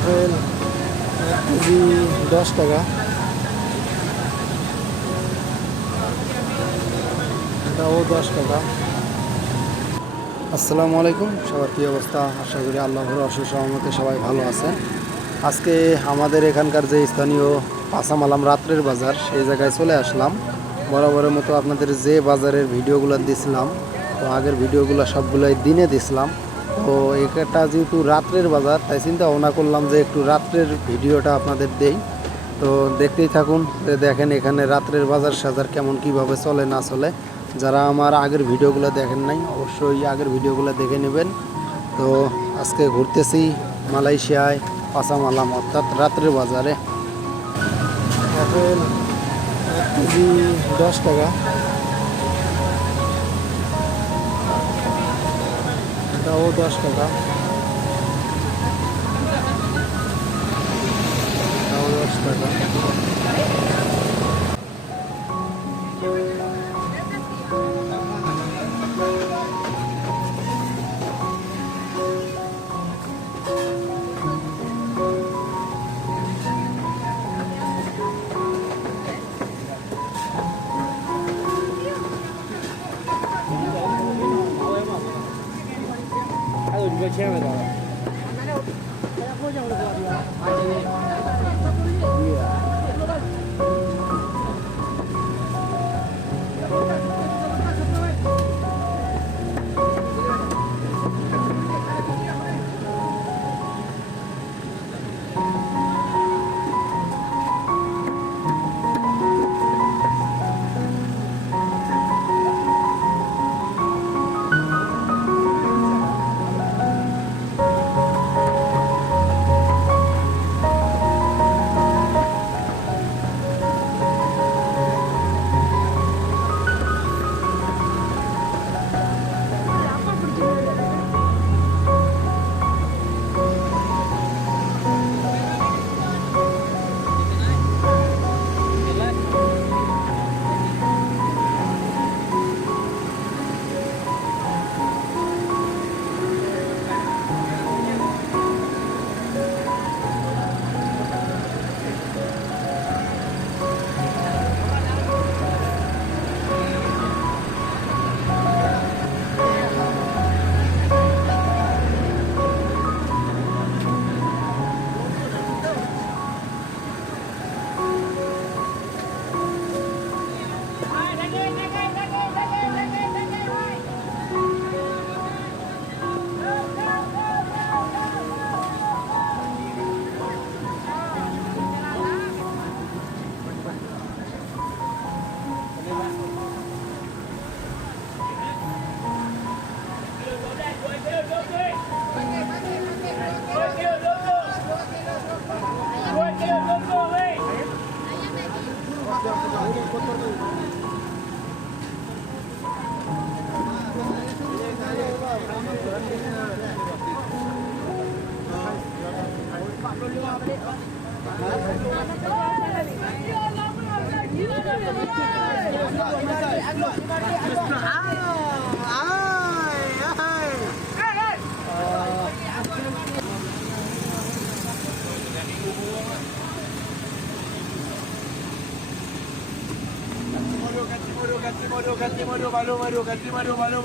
Apple 1 KG 10 টাকা। এটাও 10 টাকা। আসসালামু আলাইকুম, সবার কী অবস্থা? আশা করি আল্লাহর অশেষ রহমতে সবাই ভালো আছেন। আজকে আমাদের এখানকার যে স্থানীয় কাঁচামালাম রাত্রের বাজার, সেই জায়গায় চলে আসলাম। বরাবরের মতো আপনাদের যে বাজারের ভিডিওগুলো দিছিলাম, তো আগের ভিডিওগুলো সবগুলোই দিনে দিছিলাম। তো এটা যেহেতু রাত্রের বাজার, তাই চিন্তা ভাবনা করলাম যে একটু রাত্রের ভিডিওটা আপনাদের দেই। তো দেখতেই থাকুন, দেখেন এখানে রাত্রের বাজার সাজার কেমন কিভাবে চলে না চলে। যারা আমার আগের ভিডিওগুলো দেখেন নাই, অবশ্যই আগের ভিডিওগুলো দেখে নেবেন। তো আজকে ঘুরতেছি মালয়েশিয়ায় কাঁচামালাম অর্থাৎ রাত্রের বাজারে। আপেল 1 কেজি 10 টাকা। এটাও 10 টাকা। এটাও 10 টাকা।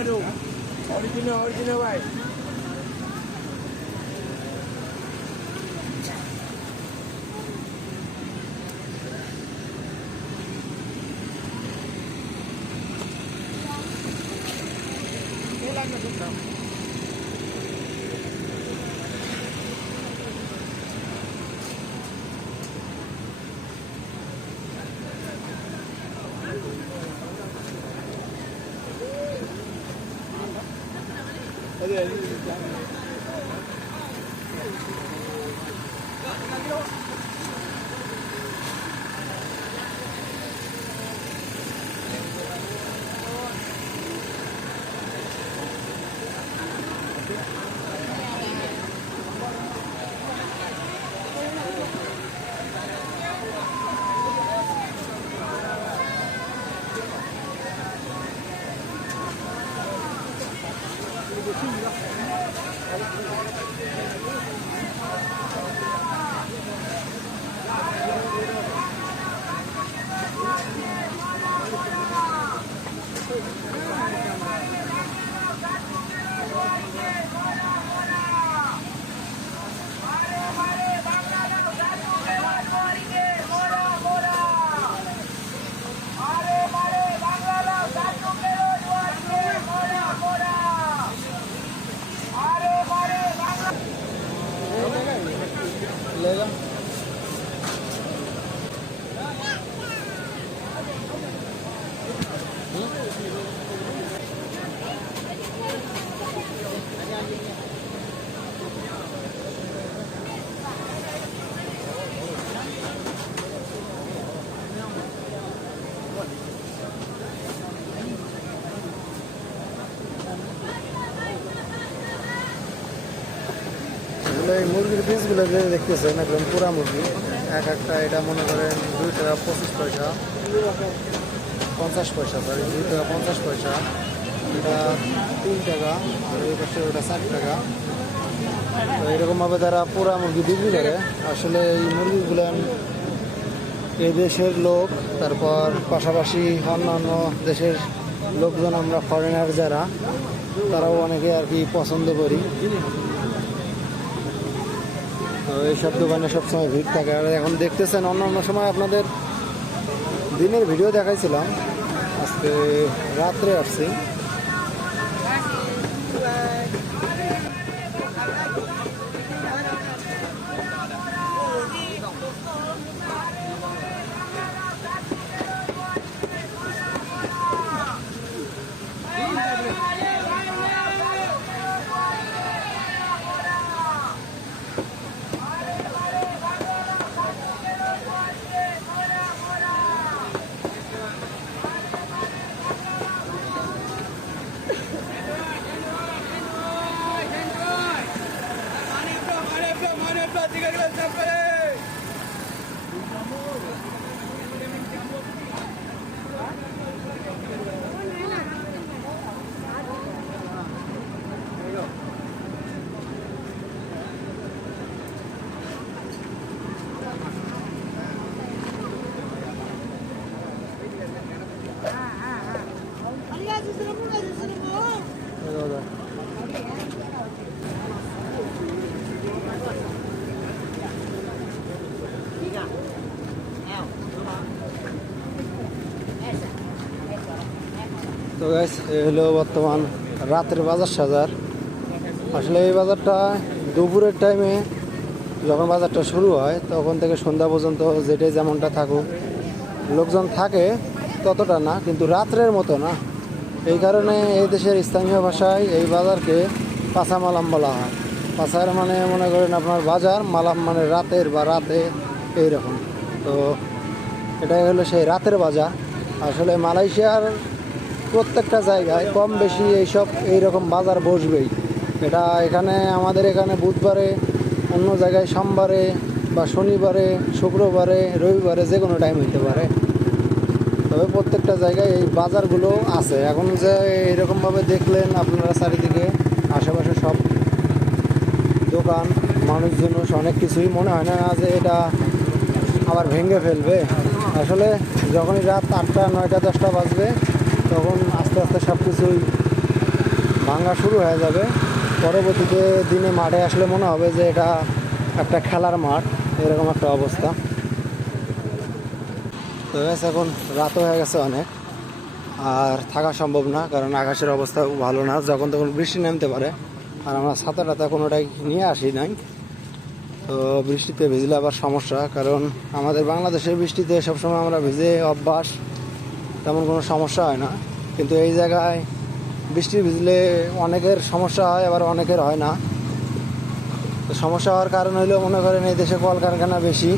Maru. Original, vai. আসলে এই মুরগির পিসগুলো যে দেখতেছেন একদম পুরা মুরগি, এক একটা এটা মনে করেন 2 টাকা 25 পয়সা, 50 পয়সা, সরি 2 টাকা 50 পয়সা, এটা 3 টাকা, আর ওই পাশে ওটা 4 টাকা। তো এরকমভাবে তারা পুরা মুরগি বিক্রি করে। আসলে এই মুরগিগুলো এই দেশের লোক, তারপর পাশাপাশি অন্যান্য দেশের লোকজন, আমরা ফরেনার যারা, তারাও অনেকে আর কি পছন্দ করি। তো এইসব দোকানে সবসময় ভিড় থাকে। আর এখন দেখতেছেন অন্যান্য সময় আপনাদের দিনের ভিডিও দেখাইছিলাম, আজকে রাত্রে আসছি। তো গাইস, এই হলো বর্তমান রাতের বাজার সাজার। আসলে এই বাজারটা দুপুরের টাইমে যখন বাজারটা শুরু হয় তখন থেকে সন্ধ্যা পর্যন্ত যেটাই যেমনটা থাকুক, লোকজন থাকে ততটা না, কিন্তু রাত্রের মতো না। এই কারণে এই দেশের স্থানীয় ভাষায় এই বাজারকে পাছা মালাম বলা হয়। পাছার মানে মনে করেন আপনার বাজার, মালাম মানে রাতের বা রাতে এইরকম। তো এটাই হলো সেই রাতের বাজার। আসলে মালয়েশিয়ার প্রত্যেকটা জায়গায় কম বেশি এইরকম বাজার বসবেই। এটা এখানে আমাদের এখানে বুধবারে, অন্য জায়গায় সোমবারে বা শনিবারে, শুক্রবারে, রবিবারে যে কোনো টাইম হইতে পারে। তবে প্রত্যেকটা জায়গায় এই বাজারগুলো আছে। এখন যে এরকমভাবে দেখলেন আপনারা চারিদিকে আশেপাশে সব দোকান, মানুষজন, অনেক কিছুই, মনে হয় না যে এটা আবার ভেঙে ফেলবে। আসলে যখনই রাত 8টা 9টা 10টা বাজবে তখন আস্তে আস্তে সব কিছুই ভাঙা শুরু হয়ে যাবে। পরবর্তীতে দিনে মাঠে আসলে মনে হবে যে এটা একটা খেলার মাঠ, এরকম একটা অবস্থা। তো এখন রাতও হয়ে গেছে অনেক, আর থাকা সম্ভব না, কারণ আকাশের অবস্থা ভালো না, যখন তখন বৃষ্টি নামতে পারে। আর আমরা ছাতা টাতা কোনোটাই নিয়ে আসি নাই। তো বৃষ্টিতে ভিজলে আবার সমস্যা, কারণ আমাদের বাংলাদেশের বৃষ্টিতে সবসময় আমরা ভিজে অভ্যাস, তেমন কোনো সমস্যা হয় না। কিন্তু এই জায়গায় বৃষ্টি ভিজলে অনেকের সমস্যা হয়, আবার অনেকের হয় না। তো সমস্যা হওয়ার কারণ হইলেও মনে করেন এই দেশে কলকারখানা বেশি,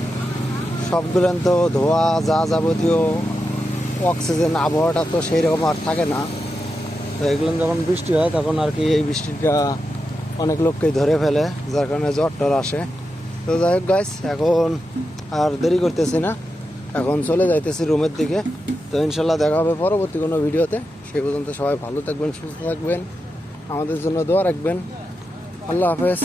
সবগুলো তো ধোয়া, যা যাবতীয় অক্সিজেন, আবহাওয়াটা তো সেই রকম আর থাকে না। তো এগুলো যখন বৃষ্টি হয় তখন আর কি এই বৃষ্টিটা অনেক লোককেই ধরে ফেলে, যার কারণে জ্বর টর আসে। তো যাই হোক গাইস, এখন আর দেরি করতেছি না, এখন চলে যাইতেছি রুমের দিকে। তো ইনশাল্লাহ দেখা হবে পরবর্তী কোনো ভিডিওতে। সেই পর্যন্ত সবাই ভালো থাকবেন, সুস্থ থাকবেন, আমাদের জন্য দোয়া রাখবেন। আল্লাহ হাফেজ।